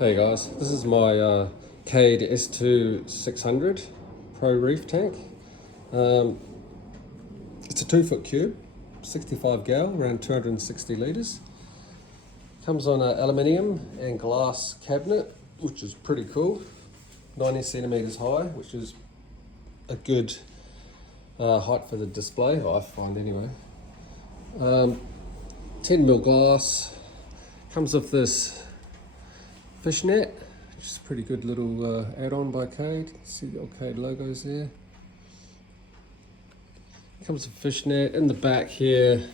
Hey guys, this is my Cade S2 600 Pro Reef tank. It's a 2-foot cube, 65 gal, around 260 litres. Comes on an aluminium and glass cabinet, which is pretty cool. 90 centimetres high, which is a good height for the display, I find anyway. 10mm glass. Comes with this fishnet, which is a pretty good little add-on by Cade. See the old Cade logos there. Comes with a fishnet. In the back here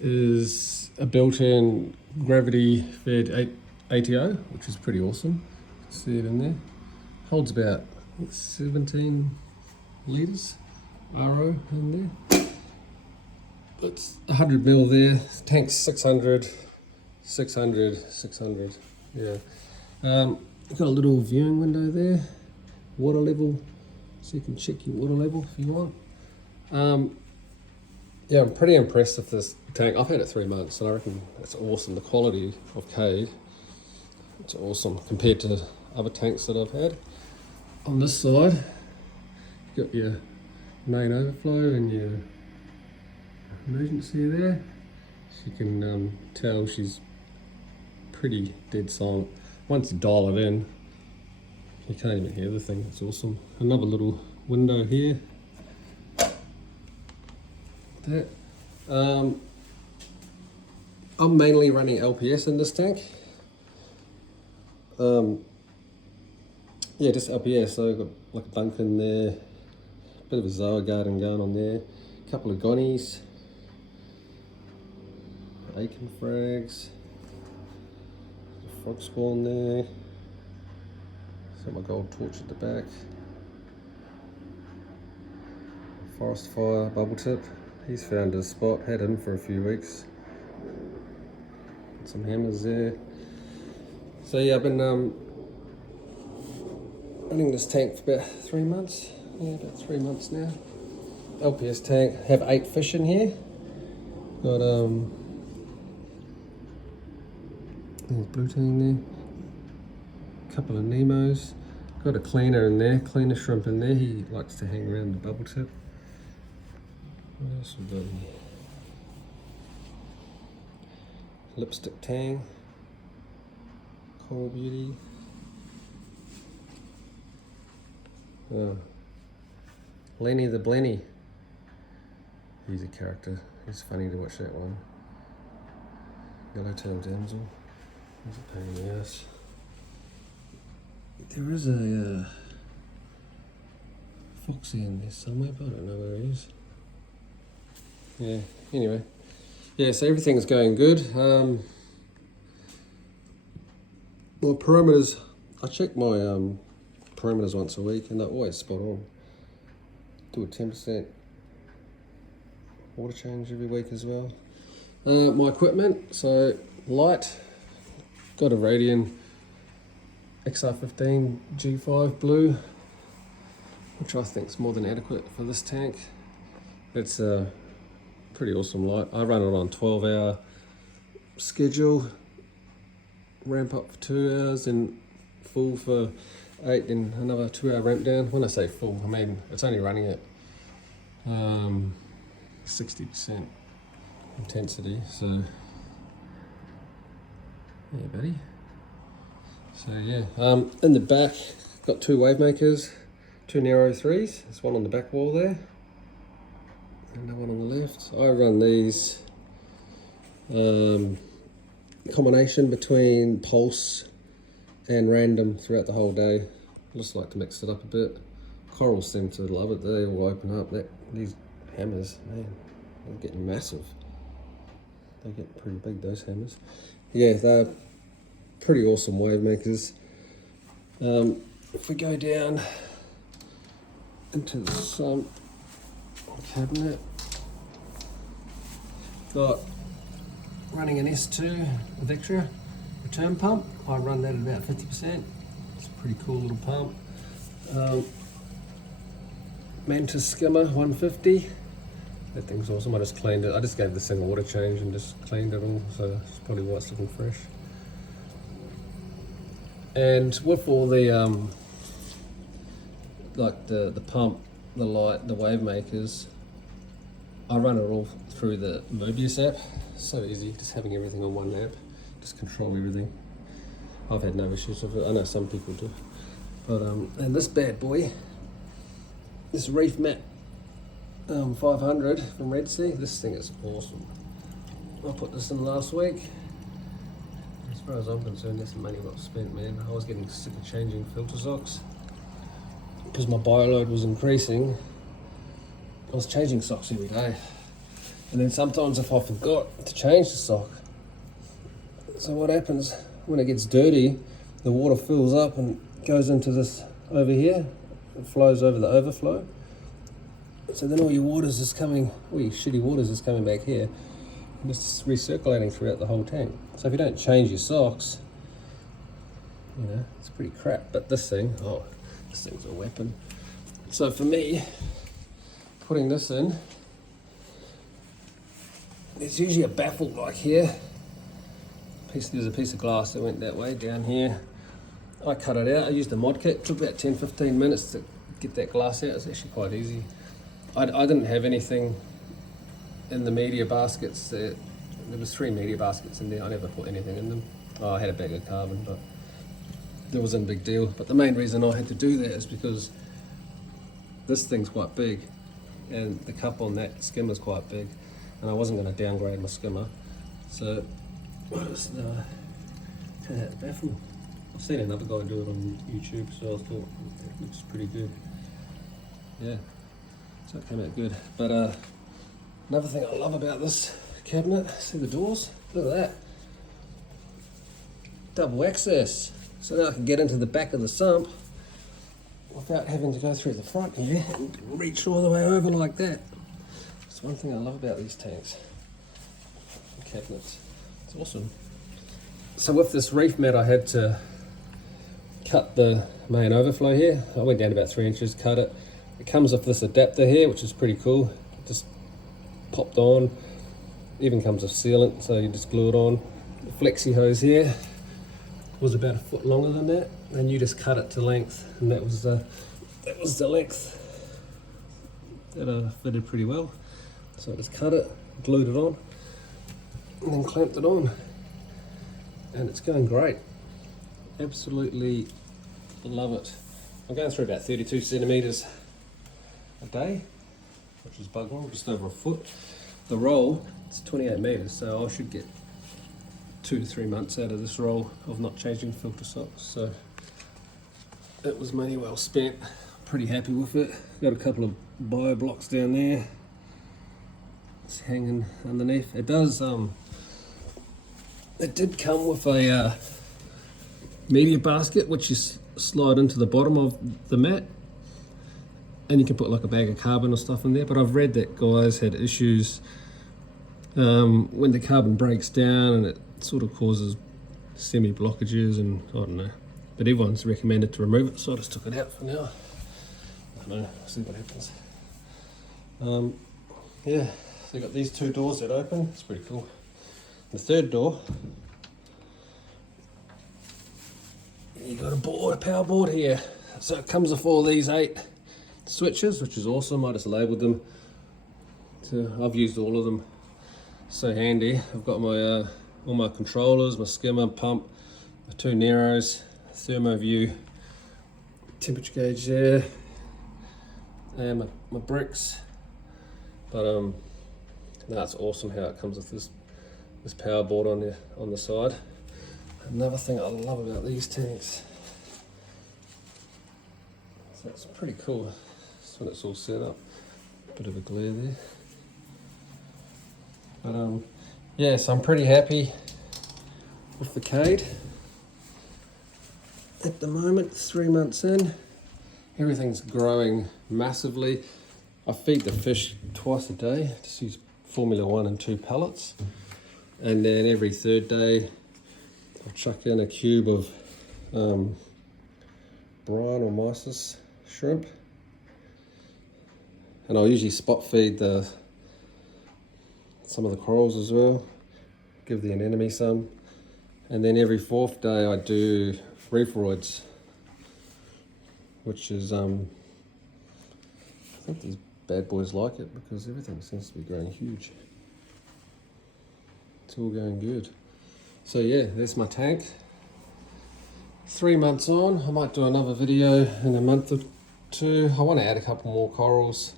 is a built-in gravity-fed ATO, which is pretty awesome. You can see it in there. Holds about 17 litres RO in there. It's 100mm there. Tank's 600. Yeah. You've got a little viewing window there, water level, so you can check your water level if you want. Yeah, I'm pretty impressed with this tank. I've had it 3 months and I reckon it's awesome. The quality of Cade, it's awesome compared to other tanks that I've had. On this side, you've got your main overflow and your emergency there. So you can tell she's pretty dead silent. Once you dial it in, you can't even hear the thing. It's awesome. Another little window here. That. I'm mainly running LPS in this tank. Yeah, just LPS. So I've got like a bunk in there, a bit of a Zoa garden going on there, a couple of gonnies, Aiken frags, frog spawn there, so my gold torch at the back, forest fire bubble tip. He's found his spot, had him for a few weeks. Some hammers there. So yeah, I've been running this tank for about 3 months. Yeah, about 3 months now. LPS tank, have 8 fish in here. Got there's blue tang there. Couple of Nemos. Got a cleaner in there, cleaner shrimp in there. He likes to hang around the bubble tip. What else we got here? Lipstick tang. Coral beauty. Lenny the Blenny. He's a character. He's funny to watch that one. Yellowtail damsel. He's a pain in the ass. There is a foxy in there somewhere, but I don't know where he is. Yeah, anyway. Yeah, so everything's going good. My parameters, I check my parameters once a week and they're always spot on. Do a 10% water change every week as well. My equipment, so light, got a Radian XR15 G5 blue, which I think is more than adequate for this tank. It's a pretty awesome light. I run it on 12-hour schedule, ramp up for 2 hours and full for 8, then another 2-hour ramp down. When I say full, I mean it's only running at 60% intensity, so yeah buddy. So yeah, in the back got 2 wavemakers, 2 narrow 3s. There's one on the back wall there and the one on the left. I run these combination between pulse and random throughout the whole day. I just like to mix it up a bit. Corals seem to love it. They all open up. These hammers, man, they're getting massive. They get pretty big, those hammers. Yeah, they're pretty awesome wave makers. If we go down into the Sump cabinet, got running an S2 with extra return pump. I run that at about 50%. It's a pretty cool little pump. Mantis skimmer 150. That thing's awesome. I just cleaned it. I just gave this thing a water change and just cleaned it all, so it's probably why it's looking fresh. And with all the like the pump, the light, the wavemakers, I run it all through the Mobius app. So easy, just having everything on one app, just control everything. I've had no issues with it. I know some people do. But and this bad boy, this ReefMat 500 from Red Sea, this thing is awesome. I put this in last week. As far as I'm concerned, that's money well spent, man. I was getting sick of changing filter socks because my bioload was increasing. I was changing socks every day, and then sometimes if I forgot to change the sock, so what happens when it gets dirty, the water fills up and goes into this over here, it flows over the overflow. So then all your waters is coming, all your shitty waters is coming back here, and it's recirculating throughout the whole tank. So if you don't change your socks, you know, it's pretty crap. But this thing, oh, this thing's a weapon. So for me, putting this in, it's usually a baffle like here. There's a piece of glass that went that way down here. I cut it out, I used a mod kit, it took about 10-15 minutes to get that glass out. It's actually quite easy. I didn't have anything in the media baskets. There was 3 media baskets in there. I never put anything in them. Oh, I had a bag of carbon, but it wasn't a big deal. But the main reason I had to do that is because this thing's quite big, and the cup on that skimmer is quite big, and I wasn't going to downgrade my skimmer. So I just cut out the baffle. I've seen another guy do it on YouTube, so I thought it looks pretty good. Yeah. So it came out good. But another thing I love about this cabinet, see the doors? Look at that. Double access. So now I can get into the back of the sump without having to go through the front here and reach all the way over like that. That's one thing I love about these tanks. Cabinets. It's awesome. So with this ReefMat, I had to cut the main overflow here. I went down about 3 inches, cut it. It comes with this adapter here, which is pretty cool. Just popped on. Even comes with sealant, so you just glue it on. The flexi hose here was about 1 foot longer than that, and you just cut it to length, and that was the length that fitted pretty well. So I just cut it, glued it on, and then clamped it on, and it's going great. Absolutely love it. I'm going through about 32 centimeters a day, which is bug roll, just over 1 foot. The roll is 28 meters, so I should get 2 to 3 months out of this roll of not changing filter socks. So it was money well spent. Pretty happy with it. Got a couple of bio blocks down there. It's hanging underneath. It does. It did come with a media basket, which you slide into the bottom of the mat, and you can put like a bag of carbon or stuff in there. But I've read that guys had issues when the carbon breaks down, and it sort of causes semi blockages, and I don't know. But everyone's recommended to remove it, so I just took it out for now. I don't know, see what happens. Yeah, so you got these 2 doors that open. It's pretty cool. The third door, you got a power board here. So it comes with all these 8 switches, which is awesome. I just labelled them. So I've used all of them. So handy. I've got my all my controllers, my skimmer, pump, my 2 Neros, ThermoView, temperature gauge there, and my bricks. But no, it's awesome how it comes with this power board on the side. Another thing I love about these tanks, so it's pretty cool. That's when it's all set up. Bit of a glare there. But yeah, so I'm pretty happy with the Cade. At the moment, 3 months in, everything's growing massively. I feed the fish twice a day. Just use Formula 1 and 2 pellets. And then every 3rd day, I'll chuck in a cube of brine or mysis shrimp. And I'll usually spot feed some of the corals as well. Give the anemone some. And then every 4th day I do reeferoids, which is I think these bad boys like it because everything seems to be growing huge. It's all going good. So yeah, there's my tank. 3 months on, I might do another video in a month or two. I want to add a couple more corals.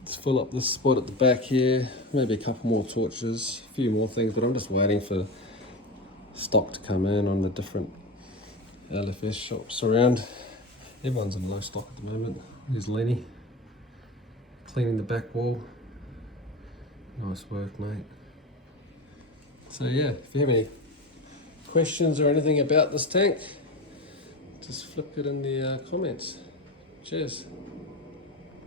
Let's fill up this spot at the back here, maybe a couple more torches, a few more things, but I'm just waiting for stock to come in on the different LFS shops around. Everyone's in low stock at the moment. Here's Lenny cleaning the back wall. Nice work, mate. So yeah, if you have any questions or anything about this tank, just flip it in the comments. Cheers.